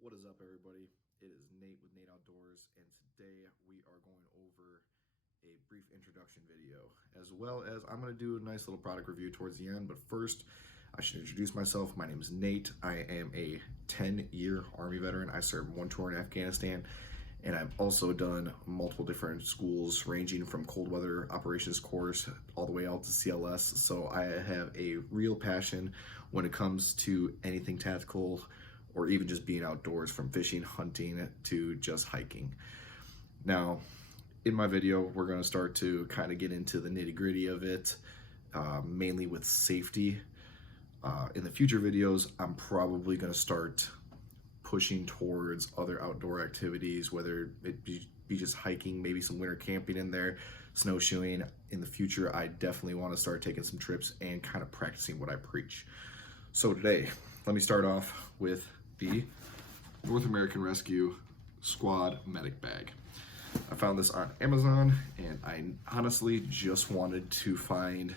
What is up, everybody? It is Nate with Nate Outdoors, and today we are going over a brief introduction video, as well as I'm going to do a nice little product review towards the end. But first, I should introduce myself. My name is Nate. I am a 10-year Army veteran. I served one tour in Afghanistan, and I've also done multiple different schools, ranging from cold weather operations course all the way out to CLS. So I have a real passion when it comes to anything tactical, or even just being outdoors, from fishing, hunting, to just hiking. Now, in my video, we're going to start to kind of get into the nitty-gritty of it, mainly with safety. In the future videos, I'm probably going to start pushing towards other outdoor activities, whether it be just hiking, maybe some winter camping in there, snowshoeing. In the future, I definitely want to start taking some trips and kind of practicing what I preach. So today, let me start off with the North American Rescue Squad Medic Bag. I found this on Amazon, and I honestly just wanted to find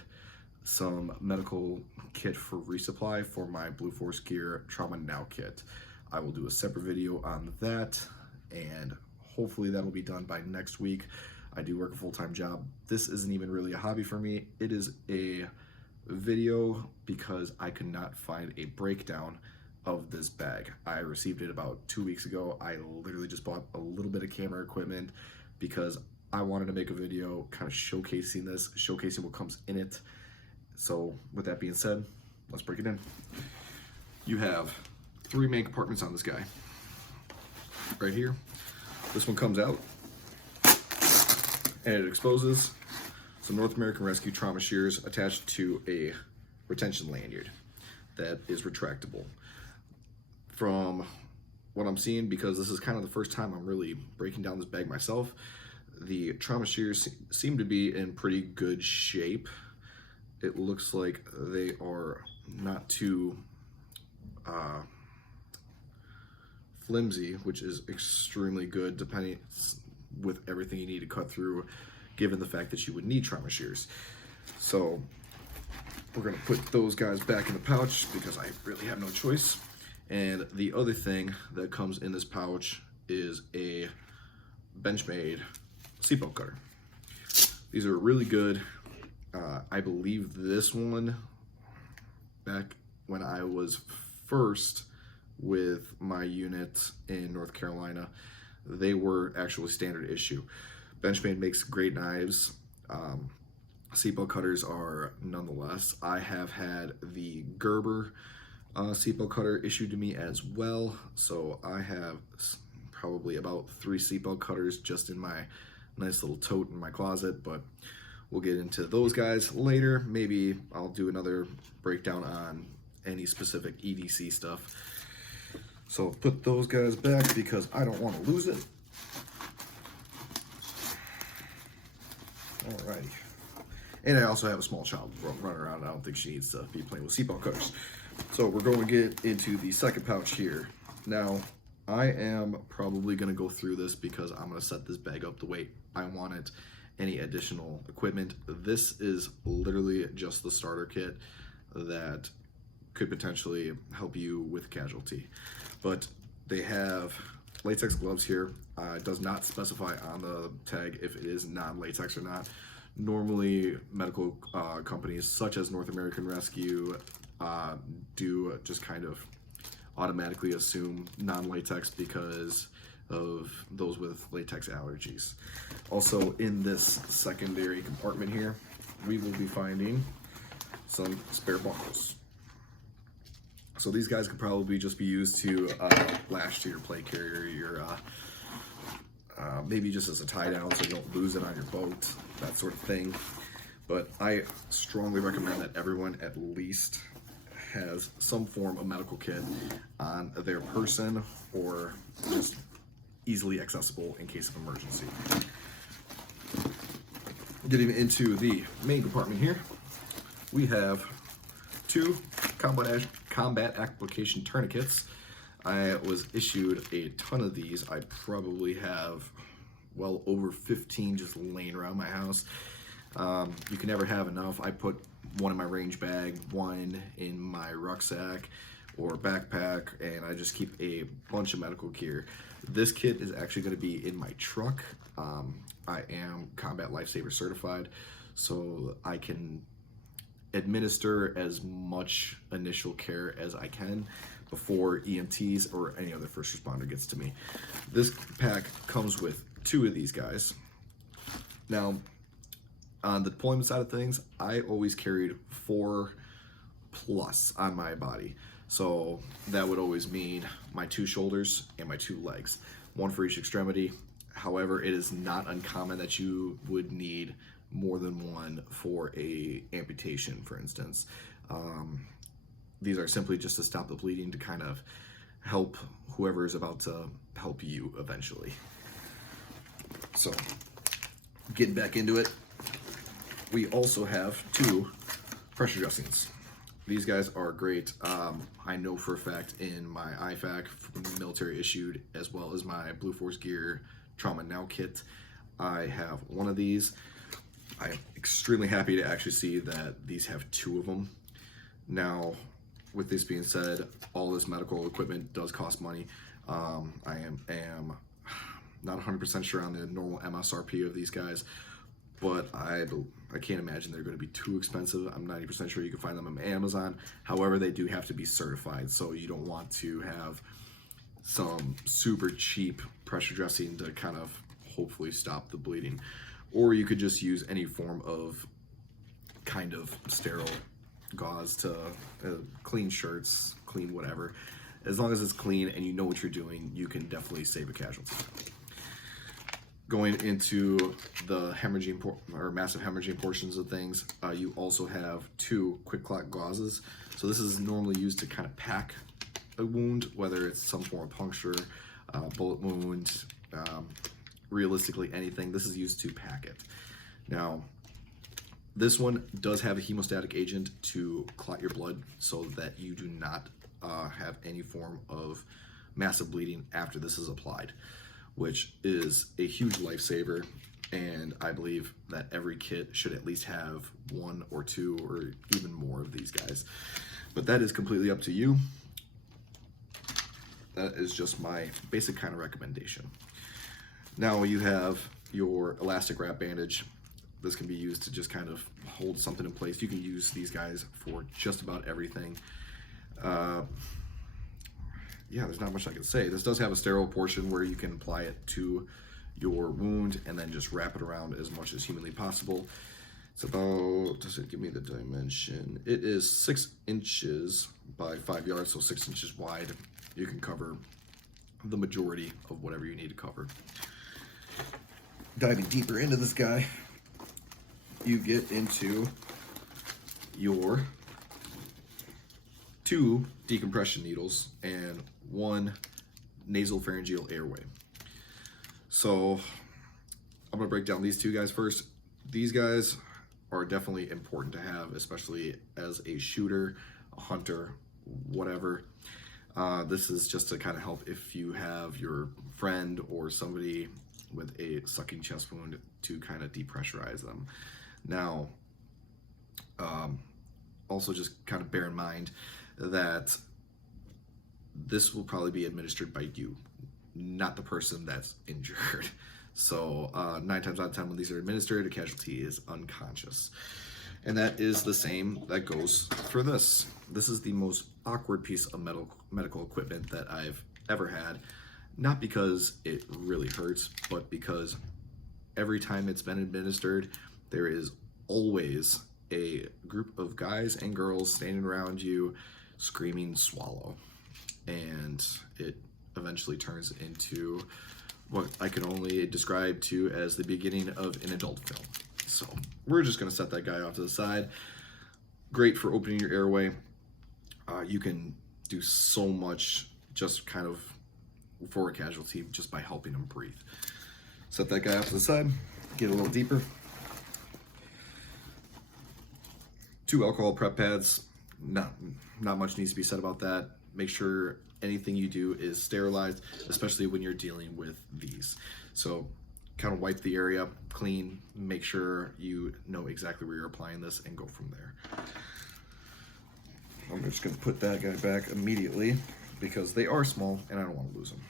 some medical kit for resupply for my Blue Force Gear Trauma Now kit. I will do a separate video on that, and hopefully that will be done by next week. I do work a full-time job. This isn't even really a hobby for me. It is a video because I could not find a breakdown of this bag. I received it about 2 weeks ago. I literally just bought a little bit of camera equipment because I wanted to make a video kind of showcasing this, showcasing what comes in it. So with that being said, let's break it in. You have 3 main compartments on this guy. Right here, this one comes out and it exposes some North American Rescue trauma shears attached to a retention lanyard that is retractable. From what I'm seeing, because this is kind of the first time I'm really breaking down this bag myself, the trauma shears seem to be in pretty good shape. It looks like they are not too flimsy, which is extremely good, depending with everything you need to cut through, given the fact that you would need trauma shears. So we're gonna put those guys back in the pouch because I really have no choice. And the other thing that comes in this pouch is a Benchmade seatbelt cutter. These are really good. I believe this one, back when I was first with my unit in North Carolina, they were actually standard issue. Benchmade makes great knives. Seatbelt cutters are nonetheless. I have had the Gerber seatbelt cutter issued to me as well, so I have probably about 3 seatbelt cutters just in my nice little tote in my closet, but we'll get into those guys later. Maybe I'll do another breakdown on any specific EDC stuff. So put those guys back because I don't want to lose it. Alrighty. And I also have a small child running around. I don't think she needs to be playing with seatbelt cutters. So we're going to get into the second pouch here. Now, I am probably going to go through this because I'm going to set this bag up the way I want it. Any additional equipment. This is literally just the starter kit that could potentially help you with casualty. But they have latex gloves here. It does not specify on the tag if it is non-latex or not. Normally, medical companies such as North American Rescue do just kind of automatically assume non-latex because of those with latex allergies. Also, in this secondary compartment here, we will be finding some spare buckles. So these guys could probably just be used to lash to your plate carrier, your maybe just as a tie down so you don't lose it on your boat, that sort of thing. But I strongly recommend that everyone at least has some form of medical kit on their person, or just easily accessible in case of emergency. Getting into the main compartment here, we have 2 combat application tourniquets. I was issued a ton of these. I probably have well over 15 just laying around my house. You can never have enough. I put one in my range bag, one in my rucksack, or backpack, and I just keep a bunch of medical gear. This kit is actually going to be in my truck. I am Combat Lifesaver certified, so I can administer as much initial care as I can before EMTs or any other first responder gets to me. This pack comes with 2 of these guys. Now, on the deployment side of things, I always carried 4+ on my body. So that would always mean my 2 shoulders and my 2 legs, 1 for each extremity. However, it is not uncommon that you would need more than 1 for a amputation, for instance. These are simply just to stop the bleeding, to kind of help whoever is about to help you eventually. So, getting back into it, we also have 2 pressure dressings. These guys are great. I know for a fact in my IFAC, military issued, as well as my Blue Force Gear Trauma Now kit, I have 1 of these. I am extremely happy to actually see that these have 2 of them. Now, with this being said, all this medical equipment does cost money. I am not 100% sure on the normal MSRP of these guys, but I can't imagine they're going to be too expensive. I'm 90% sure you can find them on Amazon. However, they do have to be certified, so you don't want to have some super cheap pressure dressing to kind of hopefully stop the bleeding. Or you could just use any form of kind of sterile gauze to clean shirts, clean whatever. As long as it's clean and you know what you're doing, you can definitely save a casualty. Going into the hemorrhaging or massive hemorrhaging portions of things, you also have 2 quick clot gauzes. So this is normally used to kind of pack a wound, whether it's some form of puncture, bullet wound, realistically anything. This is used to pack it. Now, this one does have a hemostatic agent to clot your blood so that you do not have any form of massive bleeding after this is applied, which is a huge lifesaver, and I believe that every kit should at least have 1 or 2 or even more of these guys. But that is completely up to you. That is just my basic kind of recommendation. Now you have your elastic wrap bandage. This can be used to just kind of hold something in place. You can use these guys for just about everything. Yeah, there's not much I can say. This does have a sterile portion where you can apply it to your wound and then just wrap it around as much as humanly possible. It's about, does it give me the dimension? It is 6 inches by 5 yards, so 6 inches wide. You can cover the majority of whatever you need to cover. Diving deeper into this guy, you get into your 2 decompression needles and 1 nasopharyngeal airway. So I'm gonna break down these 2 guys first. These guys are definitely important to have, especially as a shooter, a hunter, whatever. This is just to kind of help if you have your friend or somebody with a sucking chest wound to kind of depressurize them. Now, also just kind of bear in mind that this will probably be administered by you, not the person that's injured. So 9 times out of 10 when these are administered, a casualty is unconscious. And that is the same that goes for this. This is the most awkward piece of medical equipment that I've ever had. Not because it really hurts, but because every time it's been administered, there is always a group of guys and girls standing around you screaming swallow. And it eventually turns into what I can only describe to as the beginning of an adult film. So we're just gonna set that guy off to the side. Great for opening your airway. You can do so much just kind of for a casualty just by helping him breathe. Set that guy off to the side, get a little deeper. 2 alcohol prep pads, not much needs to be said about that. Make sure anything you do is sterilized, especially when you're dealing with these. So kind of wipe the area clean, make sure you know exactly where you're applying this, and go from there. I'm just gonna put that guy back immediately because they are small and I don't want to lose them.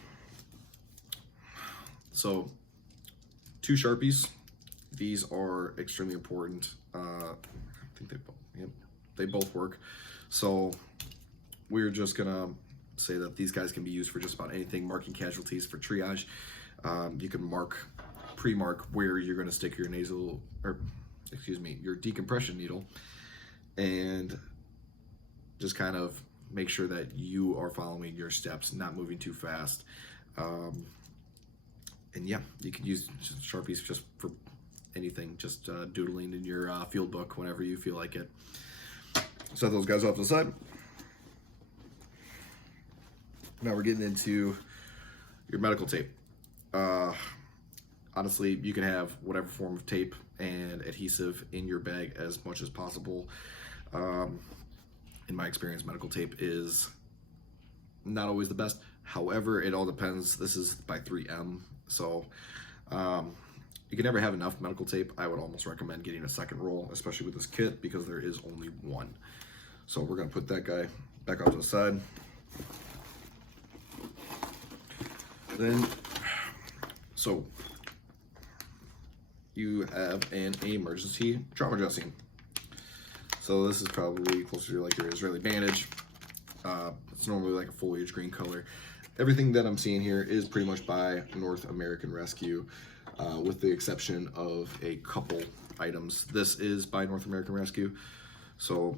So 2 Sharpies. These are extremely important. I think they both work. So we're just gonna say that these guys can be used for just about anything. Marking casualties for triage. You can pre-mark where you're gonna stick your your decompression needle, and just kind of make sure that you are following your steps, not moving too fast. And yeah, you can use Sharpies just for anything, just doodling in your field book whenever you feel like it. Set those guys off to the side. Now we're getting into your medical tape. Honestly, you can have whatever form of tape and adhesive in your bag as much as possible. In my experience, medical tape is not always the best. However, it all depends. This is by 3M, so you can never have enough medical tape. I would almost recommend getting a second roll, especially with this kit, because there is only one. So we're gonna put that guy back off to the side. Then, so you have an emergency trauma dressing. So this is probably closer to like your Israeli bandage. It's normally like a foliage green color. Everything that I'm seeing here is pretty much by North American Rescue, with the exception of a couple items. This is by North American Rescue. So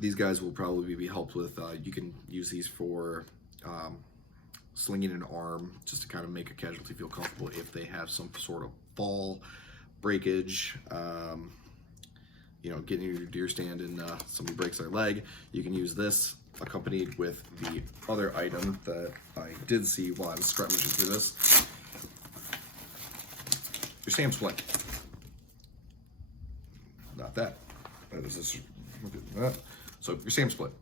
these guys will probably be helped with, you can use these for slinging an arm, just to kind of make a casualty feel comfortable if they have some sort of fall, breakage, you know, getting your deer stand and somebody breaks their leg. You can use this accompanied with the other item that I did see while I was scrummaging through this. Your SAM splint. Not that. Look at that. So your SAM splint.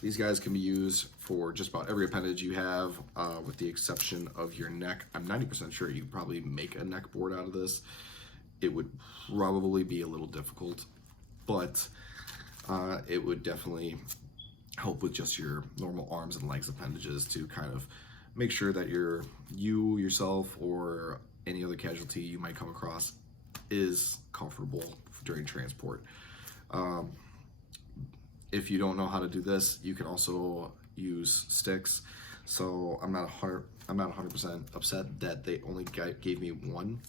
These guys can be used for just about every appendage you have, with the exception of your neck. I'm 90% sure you probably make a neck board out of this. It would probably be a little difficult, but it would definitely help with just your normal arms and legs appendages to kind of make sure that you yourself or any other casualty you might come across is comfortable during transport. If you don't know how to do this, you can also use sticks. So I'm not 100% upset that they only gave me one.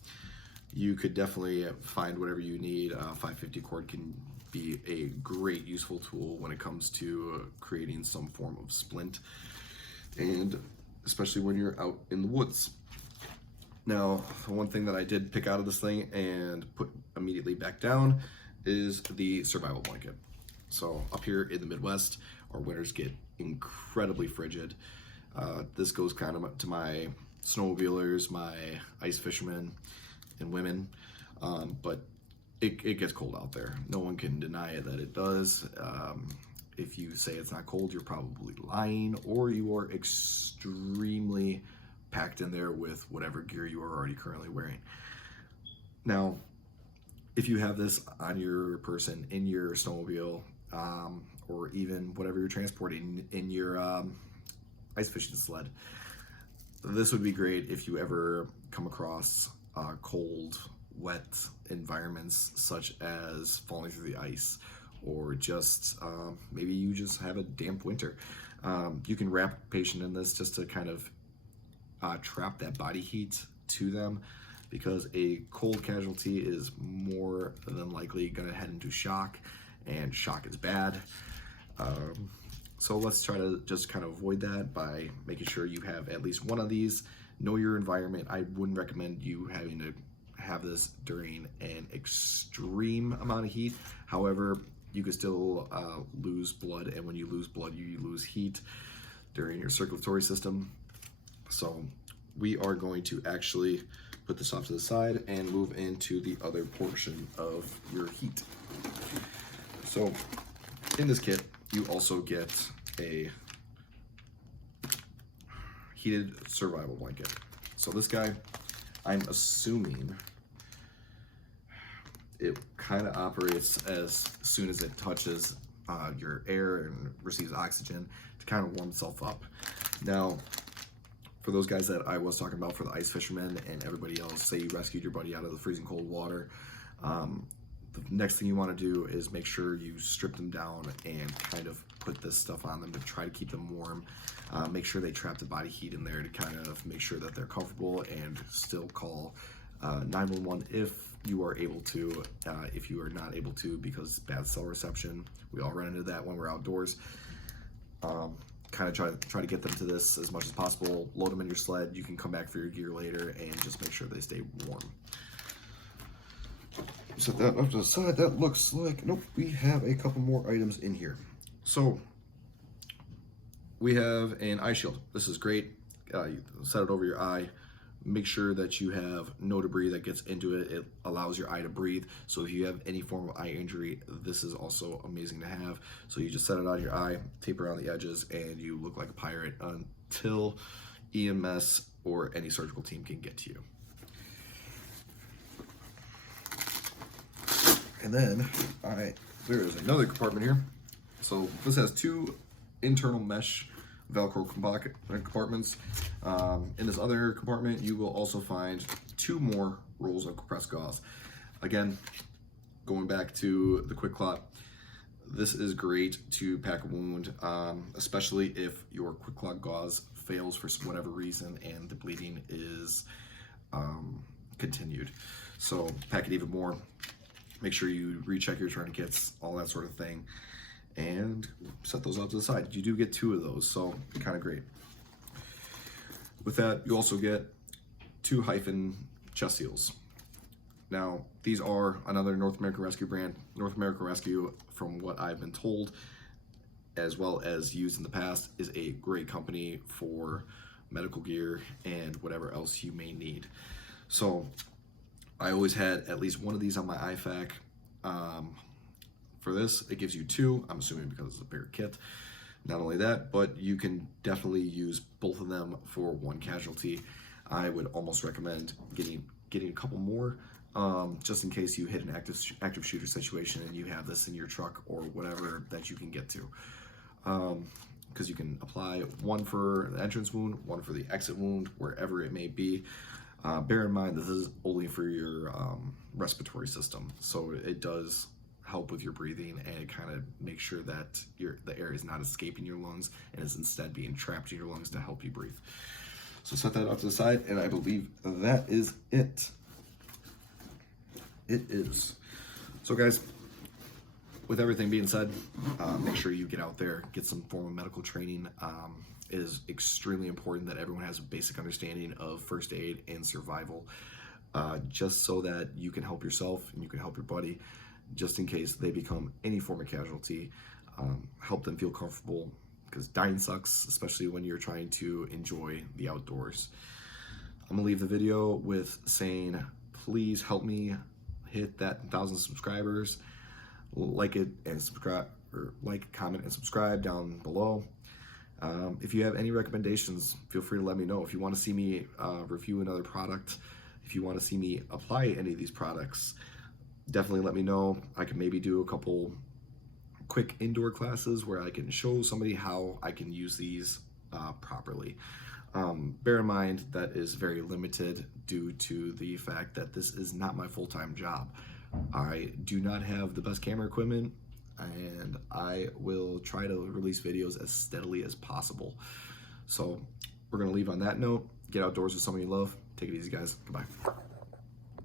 You could definitely find whatever you need. 550 cord can be a great useful tool when it comes to creating some form of splint, and especially when you're out in the woods. Now, the one thing that I did pick out of this thing and put immediately back down is the survival blanket. So up here in the Midwest, our winters get incredibly frigid. This goes kind of to my snowmobilers, my ice fishermen and women, but it gets cold out there. No one can deny it that it does. If you say it's not cold, you're probably lying, or you are extremely packed in there with whatever gear you are already currently wearing. Now, if you have this on your person, in your snowmobile, or even whatever you're transporting in your ice fishing sled, this would be great if you ever come across cold, wet environments, such as falling through the ice, or just maybe you just have a damp winter. You can wrap a patient in this just to kind of trap that body heat to them, because a cold casualty is more than likely going to head into shock, and shock is bad. So let's try to just kind of avoid that by making sure you have at least one of these. Know your environment. I wouldn't recommend you having to have this during an extreme amount of heat. However, you could still lose blood, and when you lose blood, you lose heat during your circulatory system. So we are going to actually put this off to the side and move into the other portion of your heat. So in this kit, you also get a heated survival blanket. So this guy, I'm assuming it kind of operates as soon as it touches your air and receives oxygen to kind of warm itself up. Now, for those guys that I was talking about, for the ice fishermen and everybody else, say you rescued your buddy out of the freezing cold water, the next thing you want to do is make sure you strip them down and kind of put this stuff on them to try to keep them warm. Make sure they trap the body heat in there to kind of make sure that they're comfortable, and still call 911 if you are able to. If you are not able to because bad cell reception, we all run into that when we're outdoors. Kind of try to get them to this as much as possible. Load them in your sled. You can come back for your gear later and just make sure they stay warm. Set that up to the side. That looks like, nope, we have a couple more items in here. So we have an eye shield. This is great. You set it over your eye. Make sure that you have no debris that gets into it. It allows your eye to breathe. So if you have any form of eye injury, this is also amazing to have. So you just set it on your eye, tape around the edges, and you look like a pirate until EMS or any surgical team can get to you. And then there is another compartment here. So this has two internal mesh Velcro compartments. In this other compartment, you will also find two more rolls of compressed gauze. Again, going back to the quick clot, this is great to pack a wound, especially if your quick clot gauze fails for whatever reason and the bleeding is continued. So pack it even more. Make sure you recheck your tourniquets, all that sort of thing, and set those off to the side. You do get two of those, so kind of great. With that, you also get 2 hyphen chest seals. Now, these are another North American Rescue brand. North American Rescue, from what I've been told, as well as used in the past, is a great company for medical gear and whatever else you may need. So I always had at least one of these on my IFAC. For this, it gives you 2, I'm assuming because it's a bigger kit. Not only that, but you can definitely use both of them for one casualty. I would almost recommend getting a couple more, just in case you hit an active shooter situation and you have this in your truck or whatever that you can get to. Because you can apply one for the entrance wound, one for the exit wound, wherever it may be. Bear in mind, this is only for your respiratory system, so it does help with your breathing, and it kind of makes sure that the air is not escaping your lungs and is instead being trapped in your lungs to help you breathe. So set that off to the side, and I believe that is it. It is. So guys, with everything being said, make sure you get out there, get some form of medical training. It is extremely important that everyone has a basic understanding of first aid and survival, just so that you can help yourself and you can help your buddy, just in case they become any form of casualty. Help them feel comfortable, because dying sucks, especially when you're trying to enjoy the outdoors. I'm gonna leave the video with saying, please help me hit that 1,000 subscribers. Like it and subscribe, or like, comment, and subscribe down below. If you have any recommendations, feel free to let me know. If you want to see me review another product, if you want to see me apply any of these products, definitely let me know. I can maybe do a couple quick indoor classes where I can show somebody how I can use these properly. Bear in mind that is very limited due to the fact that this is not my full-time job. I do not have the best camera equipment, and I will try to release videos as steadily as possible. So we're gonna leave on that note. Get outdoors with somebody you love. Take it easy, guys. Goodbye.